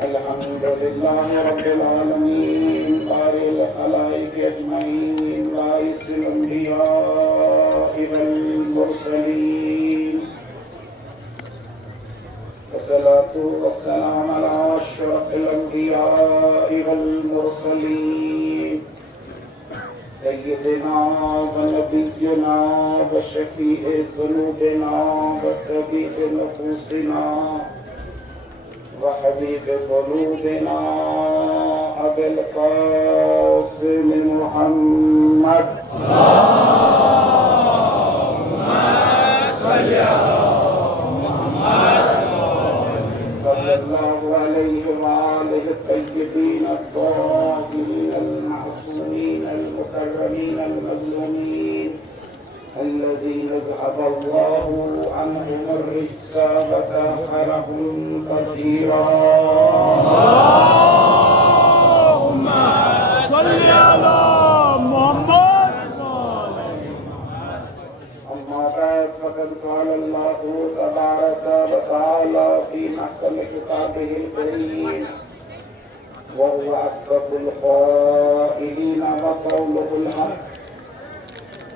अल्हम्दुलिल्लाहि रब्बिल आलमीन बारिल खलाइक अजमईन वाइसिल अंबिया वल मुरसलीन वस्सलातु वस्सलामु अला अशरफिल अंबिया वल मुरसलीन सय्यिदना व नबिय्यना व शफीए ज़ुनूबिना व तबीब नफूसिना वहबीब क़ुलूबिना अबुल क़ासिम मुहम्मद अल्लाहुम्मा सल्लि अला मुहम्मद सल्लल्लाहु अलैहि व आलिहि तय्यबीन अत्ताहिरीन अल-मासूमीन अल-मुकर्रमीन अल-मज़लूमीन الذين ذهب الله عنهم الرجس وطهرهم تطهيرا اللهم صل على محمد أما بعد فقد قال الله تبارك وتعالى في محكم كتابه الكريم وهو أصدق القائلين وقوله الحق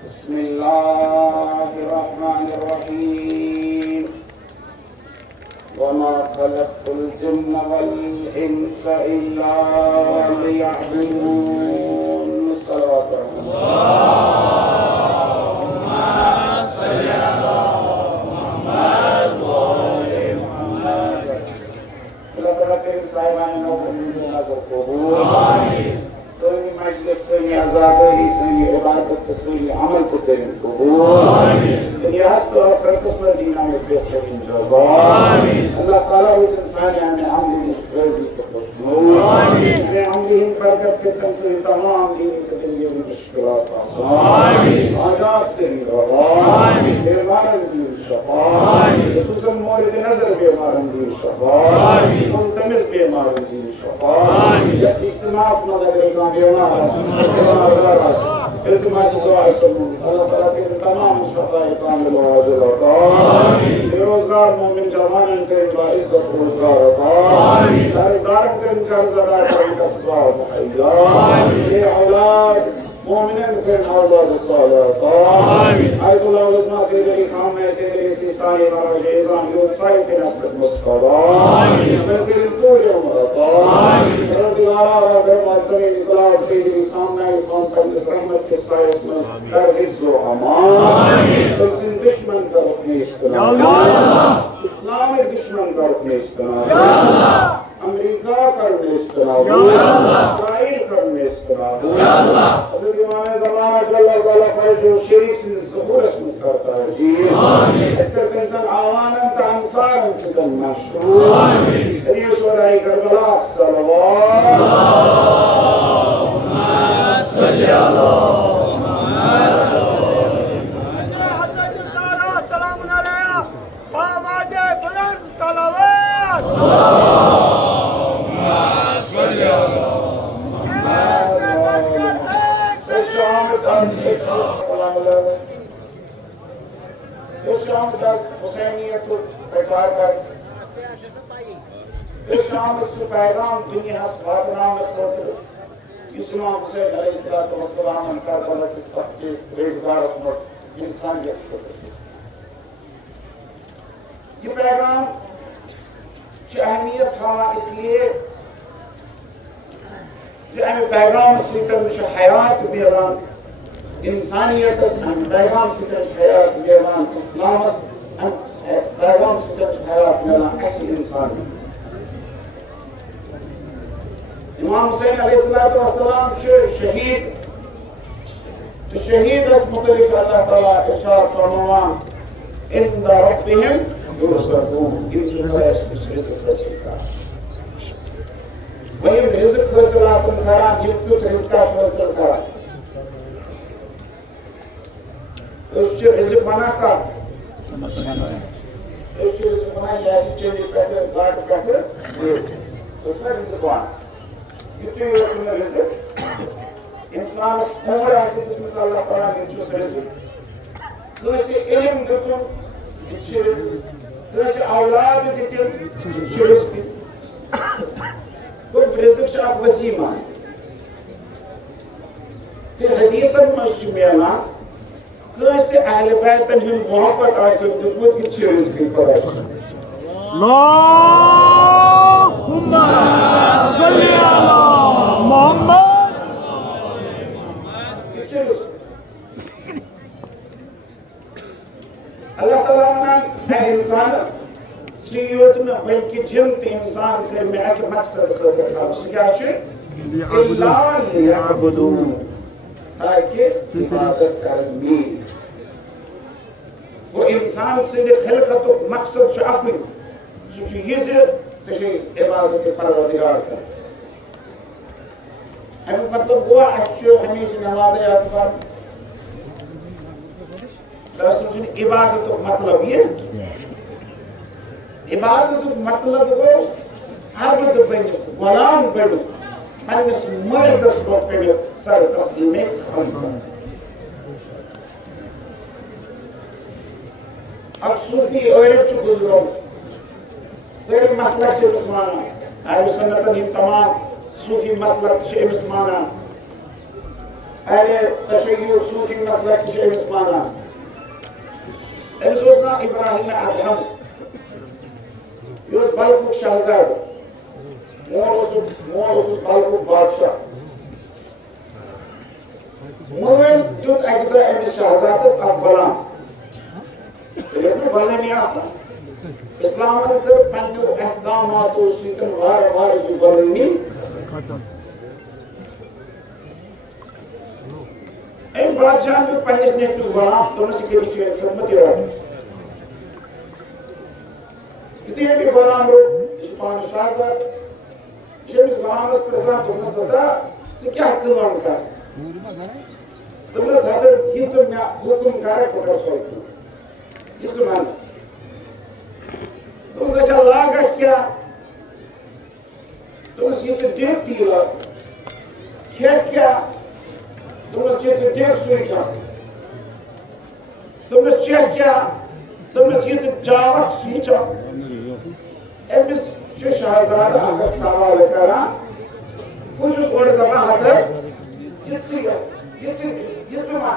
بسم الله الرحمن الرحيم وما خلقت الجن والإنس إلا ليعبدون صلوات اللهم صل على محمد وآل محمد لقد إسلامنا ومننا القبور آمين سوني مجلس سوني عزادي سوني عبادت سوني عمل كتير قبول آمين دنيا هستو فرقس مدينة مبيخرين جواب آمين الله تعالى وإنسان يعني عمله رزق كتشمول آمين من عملهم بركة كتنسل تمام دين كتنية مشكلات آمين آجات كريم آمين بيمار الدين الشفاء آمين خصوصا مورد نظر بيمار الدين الشفاء آمين ملتمس بيمار الدين الشفاء آمين اجتماع نظر التماس دعاء السلام الله تعالى के तमाम शफाए कामिल वाजिल अता आमीन बेरोजगार मोमिन जवान के इज्जत रोजगार अता आमीन दारदार के कर्जदार के कसबा मुहैया आमीन ये औलाद मोमिन के औलाद सालिह अता आमीन आयतुल्लाह उस्मा सैयदी खाम में सैयदी सिस्तानी मराजेजान यूसाई के नस्बत मुस्तफा आमीन बल्कि तो जो अता आमीन रदिल्लाहु अन्हु मसरी निकला सैयदी खाम में खाम का रहमत के साइस में कर हिफ्ज़ व अमान तो दुश्मन का अपने इस्तेमाल या अल्लाह इस्लाम के दुश्मन का अपने इस्तेमाल या अल्लाह अमेरिका करने इस्तेमाल या अल्लाह इस्राइल करने इस्तेमाल या अल्लाह हज़रत इमाम ज़माना जल्लल्लाहु ताला फैज़ शरीफ से ज़हूर इसमें करता है जी आमीन इसका कंजन आवानन ता अंसार से कन मशहूर आमीन ये शुहदाए करबला सल्लल्लाहु अल्लाहुम्मा सल्लि अला पैगाम दुनिया वातनाम खतर इस्लाम हुसैन अलैहिस्सलातु वस्सलाम का बलक इस्तके रेज़ार मत इंसानियत खतर ये पैगाम की अहमियत था इसलिए जे पैगाम स्लीटर में हयात बेरान इंसानियत पैगाम स्लीटर हयात बेरान इस्लाम पैगाम स्लीटर हयात बेरान असल इंसान इमाम हुसैन अलैहिस्सलातु वस्सलाम शहीद तो शहीद रस मुतलिक अल्लाह ताला इरशाद फरमान इंदा रब्बिहिम युरज़क़ून इनकी रिज़्क़ हासिल कर वही रिज़्क़ हासिल करा युक्त रिज़्क़ हासिल करा उस रिज़्क़ बना कर उस रिज़्क़ बना या चली पैदल गाड़ पैदल उसमें रिज़्क़ बना युक्त रिज़्क़ इंसान उम्र आसे जिसमें अल्लाह ताला ने जो रिज़्क़ तो ऐसे इल्म देतो इस रिज़्क़ तो ऐसे औलाद देतो गो रिज़्क़ अक वसी मान ते हदीसन मस मिलान कैसे अहले बैतन हिंद मोहब्बत आसन दितमुत कि रिज़्क़ खुदा अल्लाहुम्मा सल्ली अला मोहम्मद। अल्लाह ताला वनान है इंसान सुयोत न बल्कि जिन ते इंसान कर में अक मकसद खतर था सो क्या छ इल्ला लियअबुदून ताकि इबादत करनी वो इंसान से खिलकत मकसद छ अकुई सो छ ये जे तशे इबादत के परवरदिगार कर अब मतलब वो अच्छो हमेशा नमाज याद कर रसूल इबादत मतलब ये इबादत मतलब गो अबद बन गुलाम बन पन्नस मर्दस रोकड़ सर तस्लीम खल्क अब सूफी औरत च गुजरो सर मसलक से उस्माना अहले सुन्नत इन तमाम सूफी मसलक से उस्माना अहले तशय्युअ सूफी मसलक से उस्माना सोचना इब्राहिम अदहम बल्कुक शहजाद मोर बल्कुक बादशाह मोहन दुत अकदा अमिस शहजादस अक गुलाम गुलामी आसान इस्लाम कर पन्नो अहकामातो सितन वार वार गुलामी एम बादशाह दुत पन्निस नेकुस गुलाम दोनों से के बीच खिदमत यार इतने भी गुलाम रो पान शहजाद जब इस गुलाम इस प्रसाद तुमने सदा से क्या काम कर तुमने ज्यादा ये सब में हुक्म करे पकड़ सो ये सुना तुम से लागा क्या तुम ये से देख पीला क्या तुमने ये से देख सुन क्या तुमने क्या तुमने ये से जावक सींचा एमिस जो शहजादा अगर सवाल करा कुछ उस और दबा हाथ ये सुना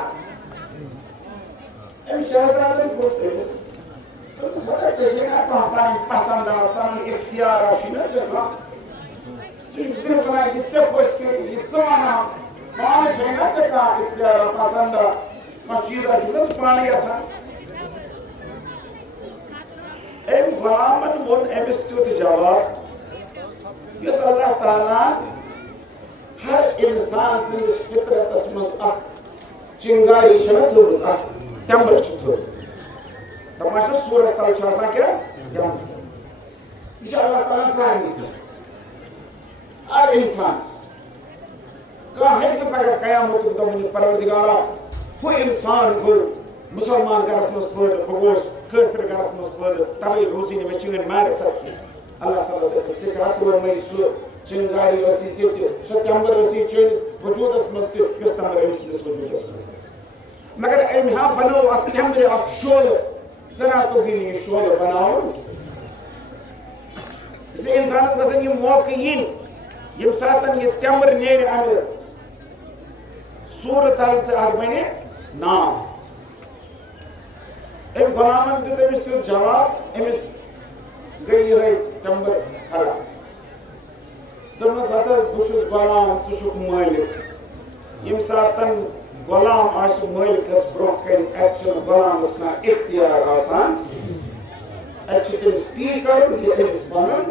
एम शहजादा पूछ रहे तो सदा तशेना को हम पसंद आता है इख्तियार आशिना चला सिर्फ बना ये सब कुछ के ये सुना मान चेना चला इख्तियार पसंद मत चीज आजुना पानी ऐसा एम गुलामन मोन एमिस्तुत जवाब यस अल्लाह ताला हर इंसान से फितरत असमस अक चिंगारी शरत हो अक टेम्बर छतो तमाशा सूरज तल छासा क्या इंशाअल्लाह ताला सानी हर इंसान का है कि पगा कयामत को दमन परवरदिगारा वो इंसान को मुसलमान का रस्म स्पद बगोस काफिर का रस्म स्पद तवे रोजी ने चंगन मारिफत की अल्लाह ताला से कहत वो मैं सु चिंगारी वसी चेते सतंबर वसी चेस वजूद असमस्त यस्तंबर एम्स वजूद असमस्त मगर एम हां बनो अतंबर अक्षोल जना तो भी ये शोल बनाओ इसलिए इंसान गसन ये मौकिन यम सातन ये तंबर नेर अमर सूरत अल बने नाम एम गुलामन तो तमिस तो जवाब एमिस गई है तंबर खड़ा दोनों साथ बुचुस गुलाम सुशुक मालिक यम सातन गुलाम आश मालिक अस ब्रोकन एक्शन गुलाम उसका इख्तियार आसान अच्छे तमिस ती कर ये एमिस बनन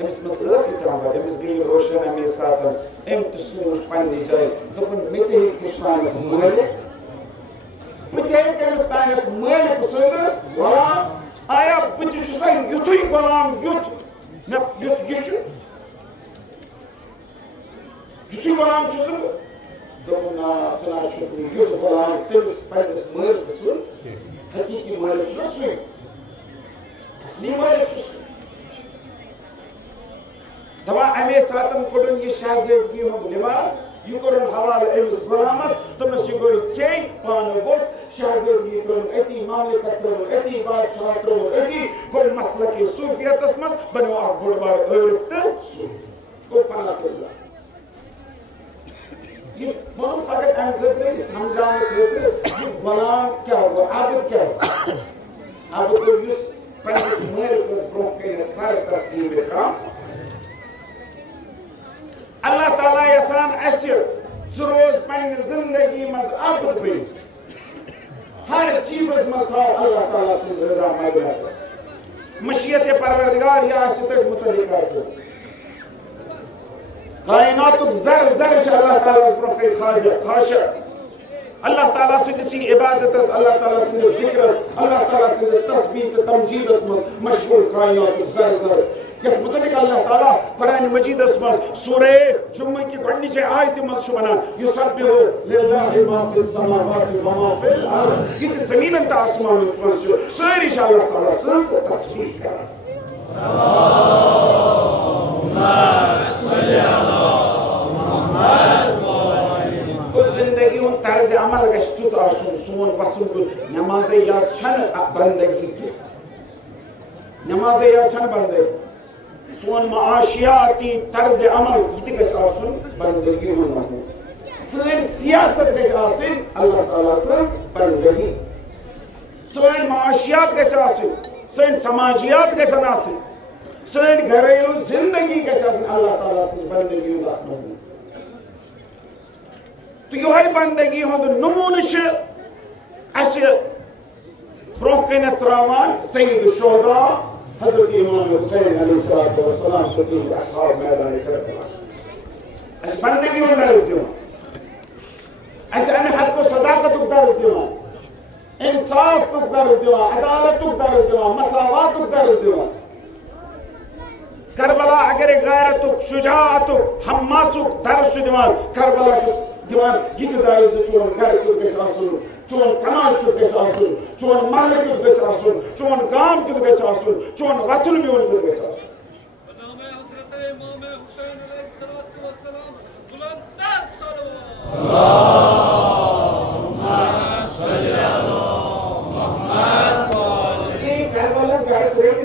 एमिस मसलस इतंबर एमिस गई रोशन एमिस सातन एम तसुस पंदी जाय दोपन मिते ही कुस्तान मालिक मिते केमस्तान मालिक सुंदर गुलाम आया बुचुस सा युतु गुलाम युत मैं युत यछु युतु गुलाम चुस दोपना सना छु युत गुलाम तेस पंदिस मालिक सुन हकीकी मालिक न सुन असली मालिक सुन दवा अमे सातन कोडन ये शाहजेदगी हो लिबास यु करन हवाल एमिस गुलामस तुमस गई से पान वोट शहजादी त्रोन एती मामलिकत त्रोन एती बादशाह त्रोन एती गो मसलक सूफियतस मस बनो अक बोडबार औरफ तो सूफी गो फना फिल्ला ये मन फकत अन खतरे समझाने खतरे ये गुलाम क्या हो आदत क्या हो आदत को युस पंडित मेरकस ब्रोके ने सर तस्लीम का अल्लाह ताला यसान ऐसे रोज पन्ने जिंदगी मज आबद बन हर चीज मज था अल्लाह ताला से रजा मदद मशीयत परवरदिगार या आशित मुतल्लिक करते कायनात जर जर अल्लाह ताला ब्रोके खाशा अल्लाह ताला से इबादत अल्लाह ताला से जिक्र अल्लाह ताला से तस्बीह तमजीद मशगूल कायनात जर जर के मुतल्लिक अल्लाह ताला कुरान मजीद में सूरह जुम्मे की गणनी से आयत में सुबहान युसब्बिहु लिल्लाहि मा फिस समावाति व मा फिल अर्द ये जमीन और आसमान में सारी अल्लाह ताला से तस्बीह कर अल्लाहुम्मा सल्ली अला मुहम्मद जिंदगी उन तर्ज अमल गश्तुत आसुन सोन पथुन नमाज याद छन बंदगी के नमाज याद छन बंदगी सोन माशियाती तर्ज अमल ये गश आसुन बंदगी हुन सोन सियासत गश आसिन अल्लाह ताला से बंदगी सोन माशियात गश आसिन सोन समाजियात गश आसिन सोन घरेलू जिंदगी गश आसिन अल्लाह ताला से बंदगी हुन तो यह बंदगी हूं नमून ब्रोह कन त्रावान सईद शोहदा हजरत इमाम हुसैन अलैहिस्सलाम शफीक असहाब मैदान करबला अस बंदगी हूं दर्ज दिवान अस अमे हद को सदाकत दर्ज दिवान इंसाफ दर्ज दिवान अदालत दर्ज दिवान मसावात दर्ज दिवान करबला अगर गैरत शुजाअत हम्मास दर्ज दिवान करबला दिवान ये दायज चोन घर क्यों गस आसुन चोन समाज क्यों गस आसुन चोन महल क्यों गस आसुन चोन गांव क्यों गस आसुन चोन वतन म्योन क्यों गस आसुन नाम हजरत इमाम हुसैन अलैहिस्सलातु वस्सलाम बुलंद सल्लल्लाहु अल्लाहुम्मा सल्ली अला मुहम्मद ये करबला गस रेट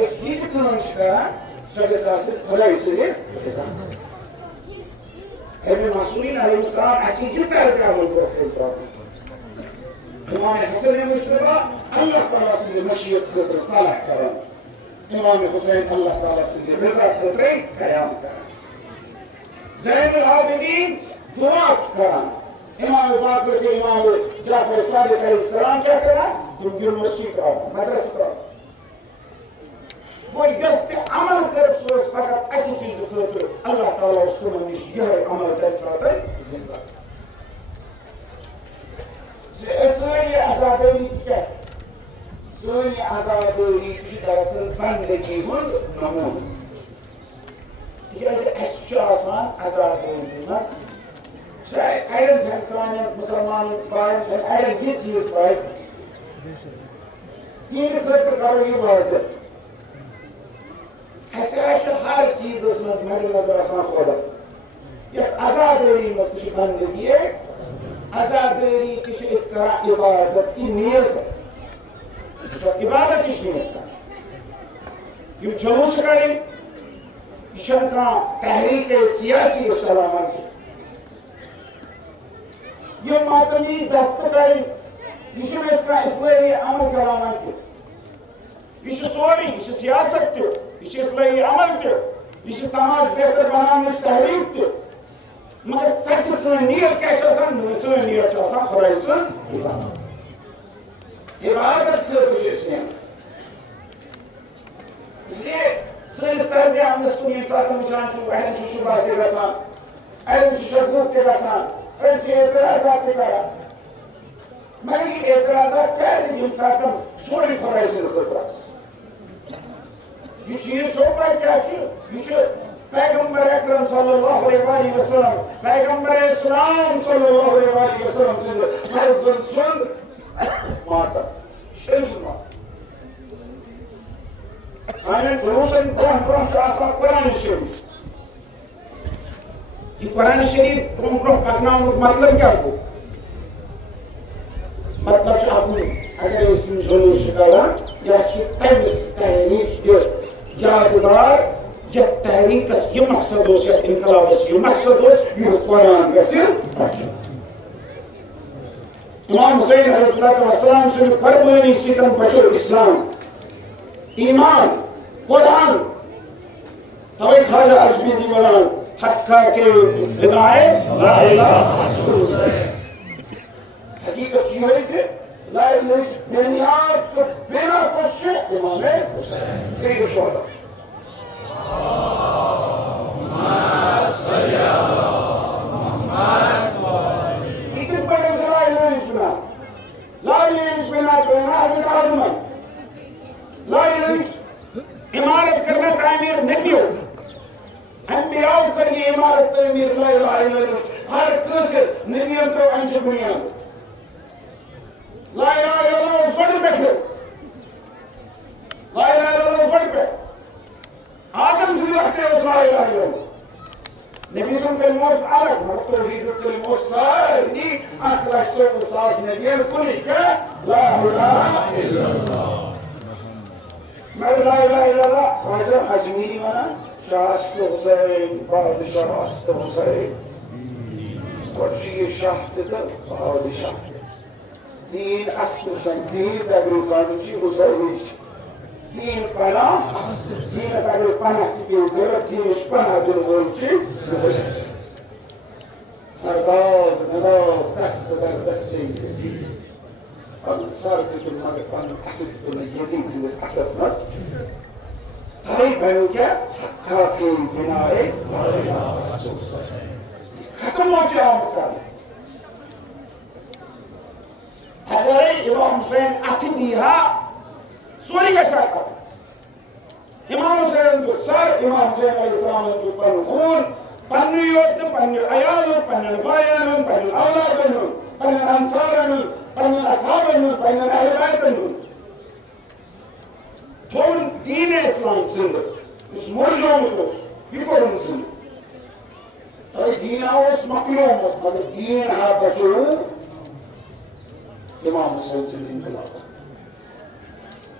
इस ये क्यों छिका सगे सासे खुदा इसलिए Every Mas'ulin alayhi salam actually hit that guy will go through problem. Imam Hassan al-Mustafa, Allah Ta'ala se mashiyat ko risalah karam. Imam Hussain Allah Ta'ala se riza khatre qiyam karam. Zain al-Abidin dua karam. Imam Baqir ke Imam Jafar Sadiq alayhi salam kya kara? तुम university कराओ, मदरसा कराओ. वो यस्त अमल कर सोच फकत अच्छी चीज खतर अल्लाह ताला उस तुम निश यह अमल कर सकता है सोनी आजादी क्या सोनी आजादी की दरअसल बंदगी हुन नमून तिकाज एसचासान आजादी मस शायद आयरन इंसान मुसलमान बाय शायद आयरन ये चीज बाय तीन खतर करो ये बात ऐसा हर चीज में मगर नजर आसान खुदा ये आजादी में कुछ बंदगी है आजादी किसी इसका इबादत की नियत है इबादत की नियत है ये जुलूस करें इशन का तहरीक सियासी सलामत ये मातमी दस्त करें इशन इसका इसलिए अमल सलामत ये सोरी ये सियासत ये इस्लाही अमल ये समाज बेहतर बनाने तहरीक मगर सच नीयत कैसा नीयत खुदा इबादत इसलिए सैस तर्ज अमल को वुचान अड़न शुबह गसान अड़न शकूक गसान अड़न एतराजात करान मगर ये एतराजात क्या सोरी खुदा ये चीज शोभा क्या ये पैगंबर अकरम सल्लल्लाहु अलैहि वसल्लम पैगंबर इस्लाम सल्लल्लाहु अलैहि वसल्लम फर्जन सुन माता शेज़मा सारे जुलूसन कोन से आसमान कुरान शरीफ ये कुरान शरीफ तुम पढ़ना मतलब क्या हो मतलब अगर इसमें जुलूस या तहरीक यादगार ये तहरीक ये मकसद ये इनकलाब ये मकसद यह कुरान इमाम हुसैन अलैहिस्सलाम से कुर्बानी सितम बचो इस्लाम ईमान कुरान तवे खाजा अजमीरी वलान हक्का के बिनाए ला इलाहा इल्लल्लाह हकीकत ये है कि ला इलाहा बुनियाद तो बिना कुछ इमाम हुसैन सही शोला इमारत करना तामीर नबियों अंबियाओं कर ये इमारत तामीर ला इलाहा इल्लल्लाह हर कसर नबियों को अंश बुनियाद ला इलाहा इल्लल्लाह उस बड़ पे ला इलाहा इल्लल्लाह उस बड़ पे आदम से लगते उस ला इलाहा इल्लल्लाह नबी के मोस अलग तौहीद के मोस सारी अखलाक से उसास नबियों को लिखा ला इलाहा इल्लल्लाह मैं ला इलाहा इल्लल्लाह ख्वाजा अजमीरी वाला शास्त्र हुसैन बादशाह हुसैन वजी शाह बादशाह तीन अस्त्र तीन तगरीबानी हुसैनी तीन पना तीन अगर पना की जरूरत थी उस पना जो बोलची सरदार नलो तख्त दर दस्ते अंसार की तुलना में पन तख्त तो नहीं ये चीज असस मत भाई भाइयों क्या खाके बिनाए खत्म हो जाए उनका अगर इमाम हुसैन अतिदिहा सोरी का साखा इमाम हुसैन तो सर इमाम हुसैन अलैहिस्सलाम तो पन खून पन्नु योद्ध पन्नु अयाल पन्नु बायान पन्नु औलाद पन्नु अंसार पन्नु असहाब पन्नु अहले बैत थोन दीन इस्लाम सिंध उस मुर्जों में तो ये को मुस्लिम अरे दीन उस मकलो मत अगर दीन हा बचो इमाम हुसैन से दीन बुलाता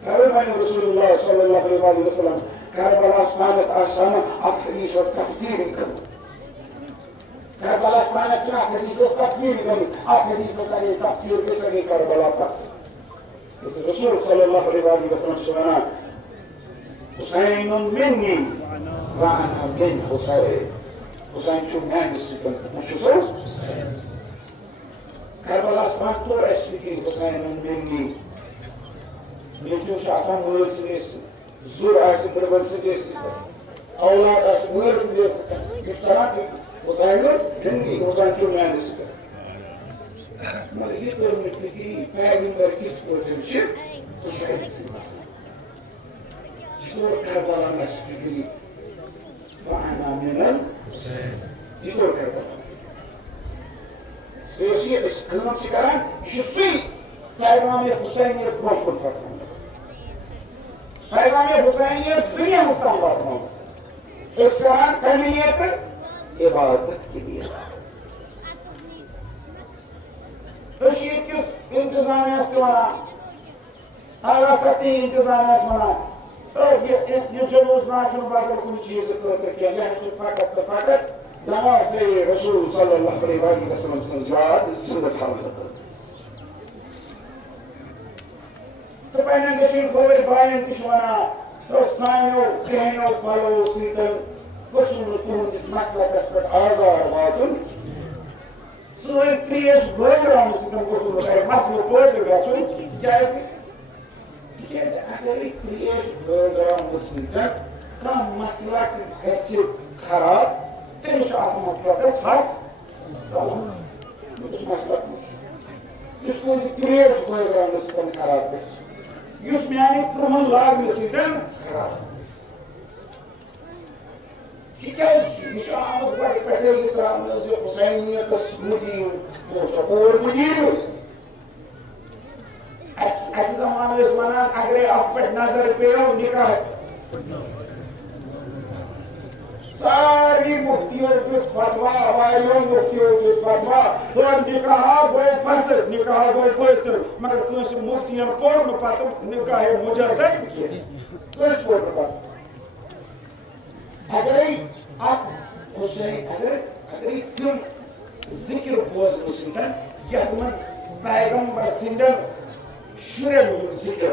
فرمان رسول الله صلى الله عليه وسلم كربلاء كانت عشان حديث والتفسير كم كربلاء كانت حديث والتفسير كم حديث والتفسير كيف كربلاء الرسول صلى الله عليه وسلم سمعنا حسين مني وأنا من حسين حسين شو مهندس مش حسين كربلاء كانت تورس حسين مني Geçmiş Hasan Üniversitesi, Zur Aşık Üniversitesi, Avlat Aşık Üniversitesi, Müslüman Uzaylı, Hindi Uzaylı Mühendisliği. Maliyet örnekliği, Peygamber kitapları Uzaylı'sınız. Çıkıyor Karbala Mescidini, Fa'ana minel, çıkıyor Karbala. Siyasi kılım çıkaran, Şüsü, Peygamber Hüseyin'e bırakır bakın. पैगाम हुसैनियत दुनिया मुस्तक़बाल में इस कारण कमियत इबादत के लिए तशरीफ किस इंतजाम इस्तेमाल आवासती इंतजाम इस्तेमाल तो ये जुलूस ना चुन बादल कुछ चीज़ तो क्या है जो फाकत नमाज से रसूल सल्लल्लाहु अलैहि वसल्लम से याद सुन्नत हालत तो पहले देशील खबर बायन कुशवाना तो साइनो कहनो फलो सीतल कुछ उनको इस मसला पर आज़ार बातुन सो एक त्रियश बैकग्राउंड सीतल कुछ उनको मसला पड़ेगा सो क्या है अगर एक त्रियश बैकग्राउंड सीतल का मसला कैसे खराब तेरे साथ मसला का साथ सलाम कुछ मसला इसको त्रियश बैकग्राउंड सीतल खराब है युस म्यानी प्रमल लाग नसीतन शिकायत निशामत बड़े पहले की तरह से हुसैनियत मुदी वो सपोर्ट मुदी आज ज़माने इस मना अगर आप पर नजर पे हो निकाह सारी मुफ्तियों के फतवा वालियों मुफ्तियों के फतवा तो निकाह गो फसद निकाह गो पवित्र मगर कोई मुफ्तियन पोर न पता निकाह मुजद्दद के कोई पोर न पता अगर आप हुसैन अगर तुम जिक्र बोझ मुसिंतन यतमस पैगंबर सिंधन शुरन जिक्र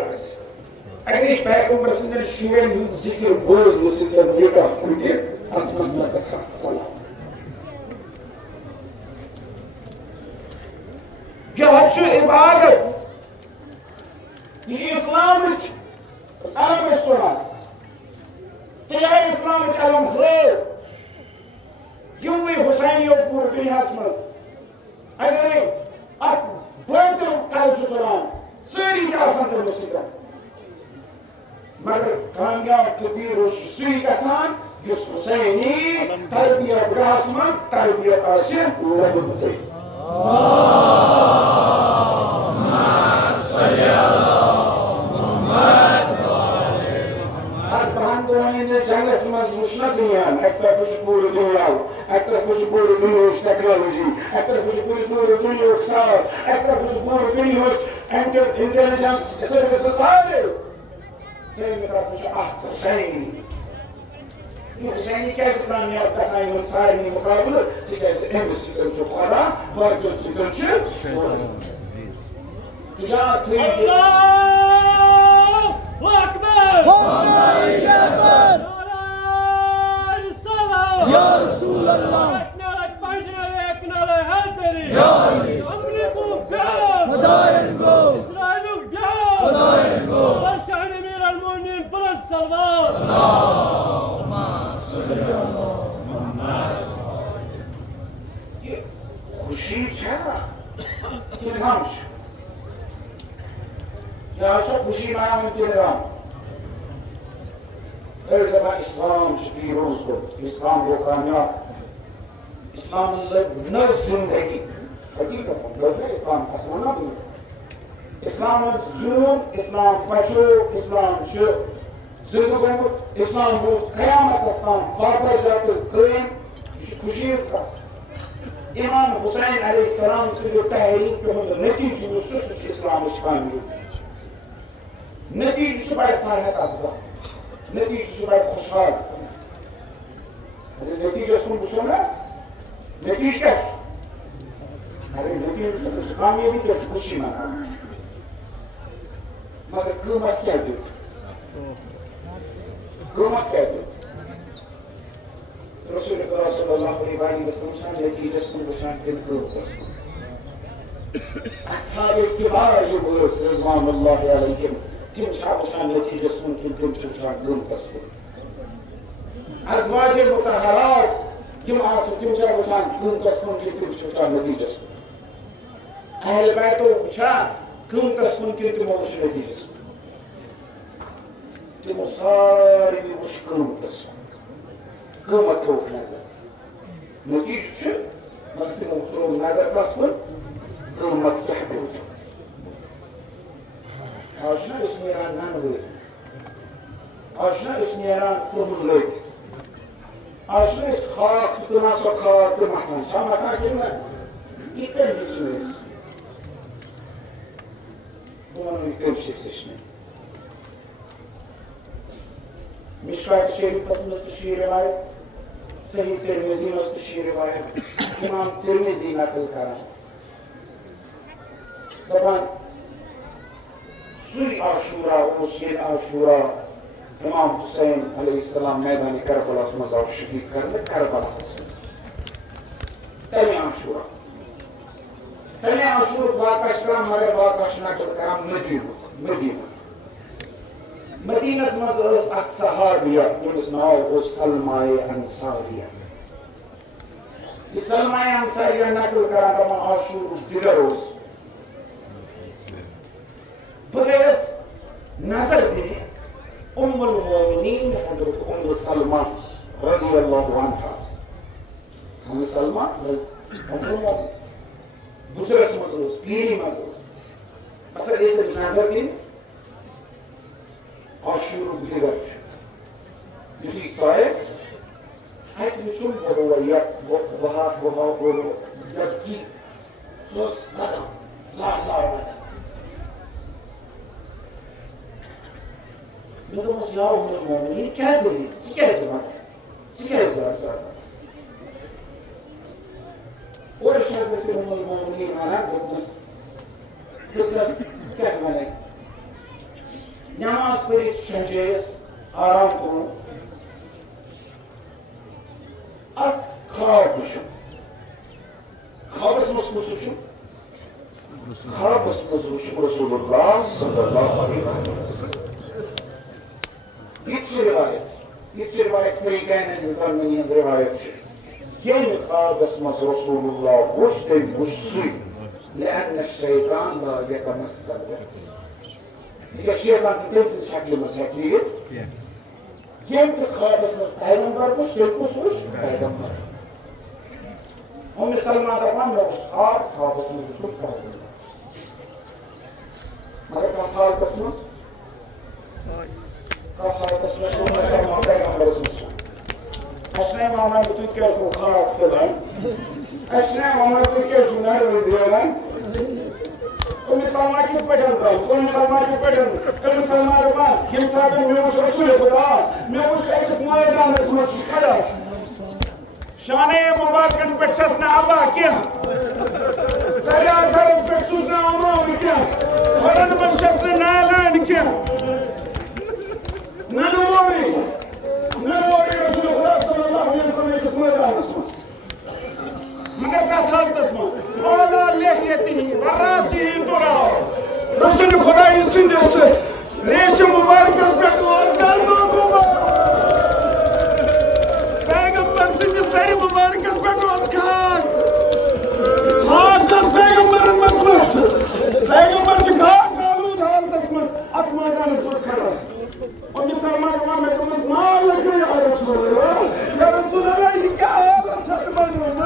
अगर पैगंबर सिंधन शुरन जिक्र बोझ मुसिंतन देखा उनके अतमस का सलाम यह इबादत ये इस्लाम अलम इस्लाम तेरा इस्लाम अलम खैर क्यों वे हुसैनियों पूरी दुनिया में अगर आप बैतुल कलशुतरान सारी आसान तो मुसीबत मगर कामयाब कबीर सुई कसान युस हुसैनी तरबियत गासमस तरबियत आसिर लगते जंगस मज मुश्किल दुनिया एक तरफ पूरी दुनिया एक तरफ पूरी दुनिया टेक्नोलॉजी एक तरफ पूरी दुनिया साइंस एक तरफ पूरी दुनिया इंटेलिजेंस सर्विसेज सारे तेरे तरफ हुसैन ये हुसैनी क्या जितना मैं आपका साइन सारे में मुकाबले ठीक है इसे एमसी जो खाना बाकी उसकी तरफ या अल्लाहु अकबर या रसूल अल्लाह एक नारा है तेरी या अली अमरीको प्यार खुदायन को इस्राइल प्यार खुदायन को और शान अमीर अल-मोमिनीन बुलंद सलवात अल्लाहुम्मा सल्ली अला मुहम्मद ये खुशी है ना इल्हाम या सब खुशी माना मिलती है इस्लाम पीरोज को इस्लाम को कामयाब इस्लाम नव जिंदगी हकीकत इस्लाम का होना भी इस्लाम जुनून इस्लाम बचो इस्लाम जिंदगी इस्लाम वो क़यामत इस्लाम बाबा जाते करें खुशी इसका इमाम हुसैन अलैहिस्सलाम से जो तहरीक के हम नतीजे उससे इस्लाम कामयाब नतीजे बड़े फरहत अफजा नतीजे बड़े खुशहाल अरे नतीजे सुन पूछो ना नतीजे क्या अरे नतीजे कामयाबी तो खुशी माना मगर कीमत क्या दे कीमत क्या दे रसूल सल्लल्लाहु अलैहि वसल्लम नतीजे सुन पूछना दिन को अस्हाब किबार ये बोलो सुभान अल्लाह अलैहिम Tim çarpışan neticesi mümkün tim çarpışan kasbu. Azvac-ı mutahharat kim asıl tim çarpışan kasbu mümkün tim çarpışan neticesi. Ahl-i Bayt-ı uçan kim kasbu mümkün tim oluşan neticesi. Tim usari bir uçkın kasbu. Kıymet yok nazar. Neticesi maktim oturum nazar kasbu kıymet tahbir. आशना इसमें यार ना हुए आशना इसमें यार कुर्बन ले आशना इस खाक तुना सो खाक तुम महमूद शाम आता है ना इतने बिचमें उन्होंने कुछ इसमें मिशकात शरीफ पसंद तशरीह रवायत सही तिरमिज़ी में तशरीह रवायत इमाम तिरमिज़ी नकल करा दबान सुई आशूरा उसके आशूरा इमाम हुसैन अलैहिस्सलाम मैदान करबला में मज़ार शहीद करने करबला तने आशूरा वाकश करम मगर वाकश नकल करम मदीना मदीना मज़ अक सहाबिया उस नाव उस सलमाए अंसारिया इस सलमाए अंसारिया नकल करम आशूर दिगरोस बगैस नजर देने उम्मुल मोमिनीन हज़रत उम्म सलमा रज़ियल्लाहु अन्हा हम सलमा उम्मुल बुजुर्ग मज़लूस पीरी मज़लूस असल इस नजर देने आशूर दिगर युति साइस हट वुचुन वहात जबकि दोस्त यार मोमिन क्या दलील क्या और शहर के मोमिन माना क्या माने नमाज पढ़ी शंजेस आराम करो अब खाब खाबस मुझे खाबस मुझे रसूलुल्लाह सल्लल्लाहु अलैहि वसल्लम Yitsi rivayet Peygamberimiz Efendimiz'in rivayeti. Yeni खाबस रसूलुल्लाह गुश्ते गुस्सी لأن الشيطان لا يتمثل به. إذا الشيطان تنزل شكل مساكين يمكن خالص پیغمبر مش بالکل مش پیغمبر هم مسلمان دارن مش خالص مش چوب پیغمبر مگر خالص مش خالص مش مسلمان پیغمبر مش اصلا ما تو که شو خالص تدان اصلا ما تو که شو نرودیان مسلمان की पढ़न का मुसलमान की पढ़न मुसलमान का किन साथ में वो रसूल खुदा मैं उस एक मैदान में खड़ा शाने मुबारकन पे ससना अबा क्या सजा दरस पे सुना उमर क्या हरन में ससना नालान क्या ननोरी रसूल खुदा सल्लल्लाहु अलैहि वसल्लम के मैदान में मगर का था तस्मा वाला लहयती वरासी तुरा रसूल खुदा इसने से रेश मुबारक पे और गल दो पैगंबर से सारी मुबारक पे रोज खाक हां दस पैगंबर मखलूक पैगंबर के गालू धाल तस्मा आत्मादान से खड़ा और मुसलमान का मैं तुम मार लग या रसूल अल्लाह ये क्या हालत है मालूम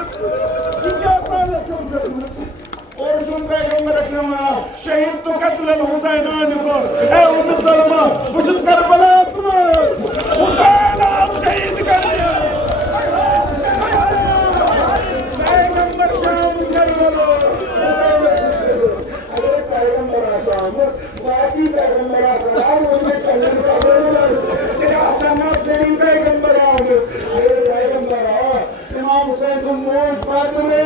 और जो पैगंबर अकरम शहीद तो कत्ल हुसैन आनिफर ए मुसलमान मुझ करबला सुनो हुसैन आप शहीद कर दिया पैगंबर शाम करबला अरे पैगंबर शाम बाकी पैगंबर आसमान उनके कलम का बोला तेरा सन्ना सेरी पैगंबर आओ अरे पैगंबर इमाम हुसैन को मोश बात में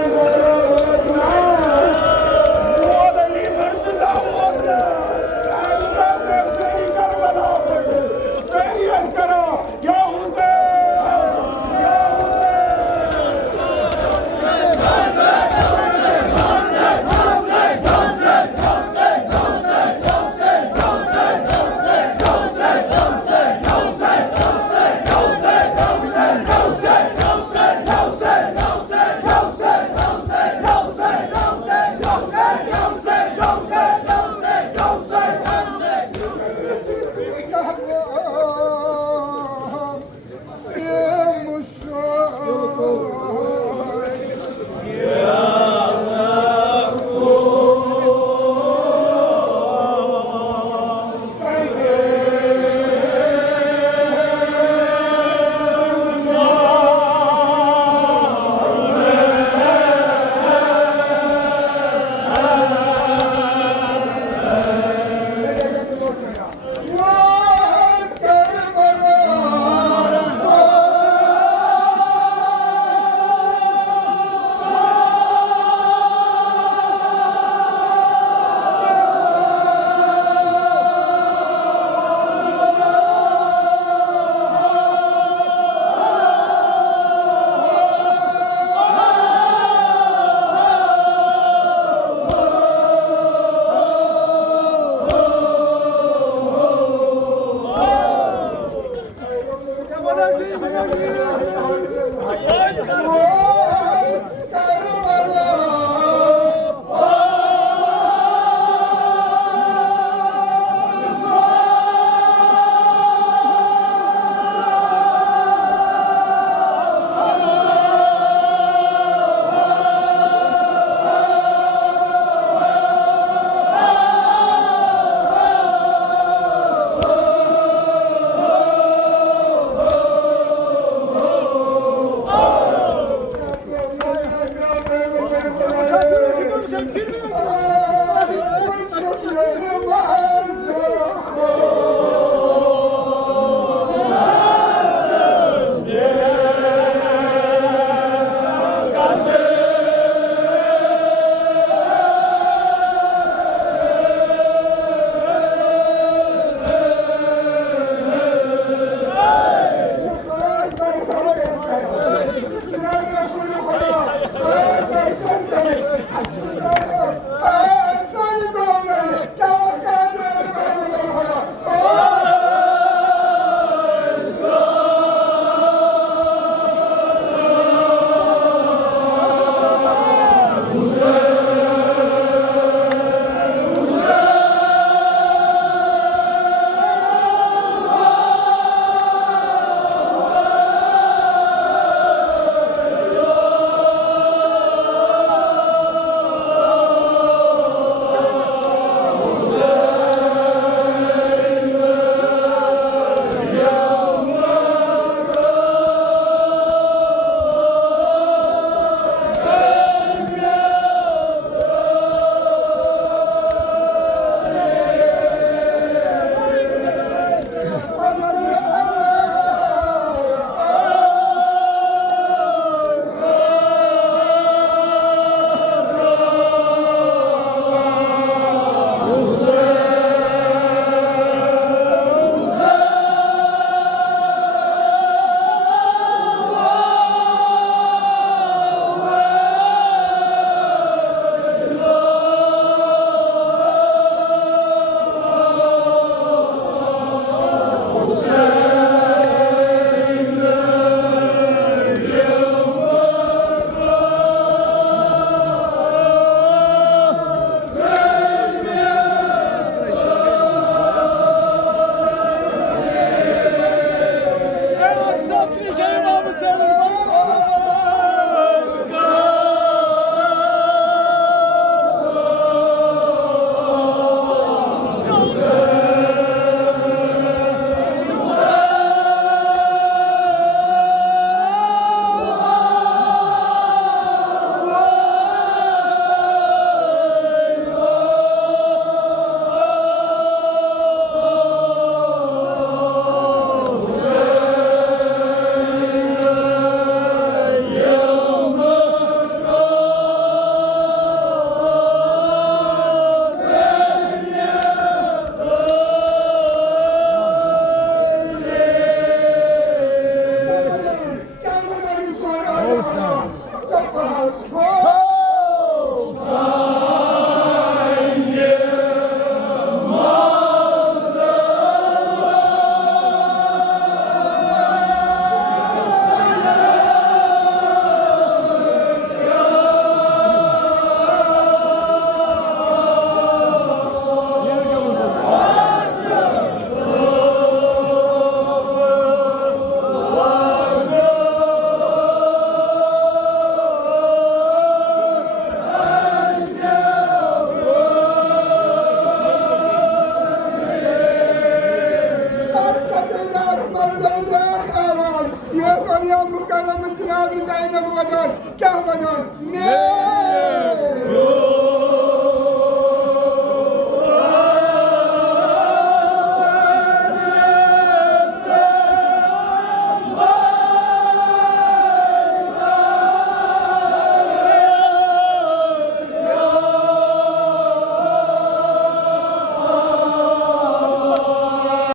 मरियम मुकर्रम जनाब ज़ैनब वदन क्या वदन